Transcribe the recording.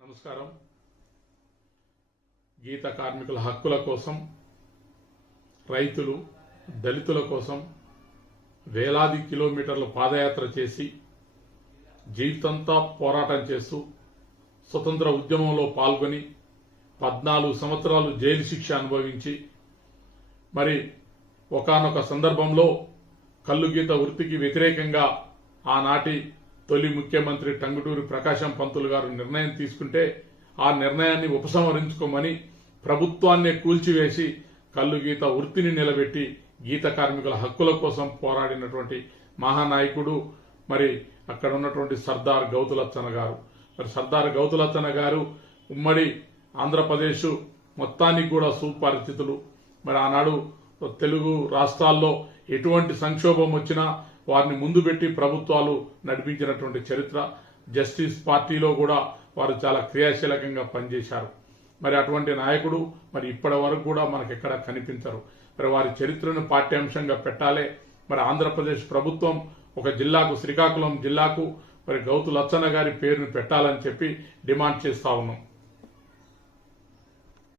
నమస్కారం. గీత కార్మికుల హక్కుల కోసం, రైతులు, దళితుల కోసం వేలాది కిలోమీటర్ల పాదయాత్ర చేసి జీవితంతా పోరాటం చేస్తూ స్వతంత్ర ఉద్యమంలో పాల్గొని 14 సంవత్సరాలు జైలు శిక్ష అనుభవించి మరి ఒకానొక సందర్భంలో కల్లుగీత వృత్తికి వ్యతిరేకంగా ఆనాటి తొలి ముఖ్యమంత్రి టంగుటూరి ప్రకాశం పంతులు గారు నిర్ణయం తీసుకుంటే ఆ నిర్ణయాన్ని ఉపసంహరించుకోమని ప్రభుత్వాన్నే కూల్చివేసి కల్లుగీత వృత్తిని నిలబెట్టి గీత కార్మికుల హక్కుల కోసం పోరాడినటువంటి మహానాయకుడు మరి అక్కడ ఉన్నటువంటి సర్దార్ గౌతులచ్చన్న గారు. మరి సర్దార్ గౌతులచ్చన్న గారు ఉమ్మడి ఆంధ్రప్రదేశ్ మొత్తానికి కూడా సుపరిచితులు. మరి ఆనాడు తెలుగు రాష్ట్రాల్లో ఎటువంటి సంక్షోభం వచ్చినా వారిని ముందు పెట్టి ప్రభుత్వాలు నడిపించినటువంటి చరిత్ర. జస్టిస్ పార్టీలో కూడా వారు చాలా క్రియాశీలకంగా పనిచేశారు. మరి అటువంటి నాయకుడు మరి ఇప్పటి వరకు కూడా మనకు ఎక్కడ కనిపించరు. మరి వారి చరిత్రను పాఠ్యాంశంగా పెట్టాలి. మరి ఆంధ్రప్రదేశ్ ప్రభుత్వం ఒక జిల్లాకు, శ్రీకాకుళం జిల్లాకు మరి గౌతులచ్చన్న గారి పేరును పెట్టాలని చెప్పి డిమాండ్ చేస్తా ఉన్నాం.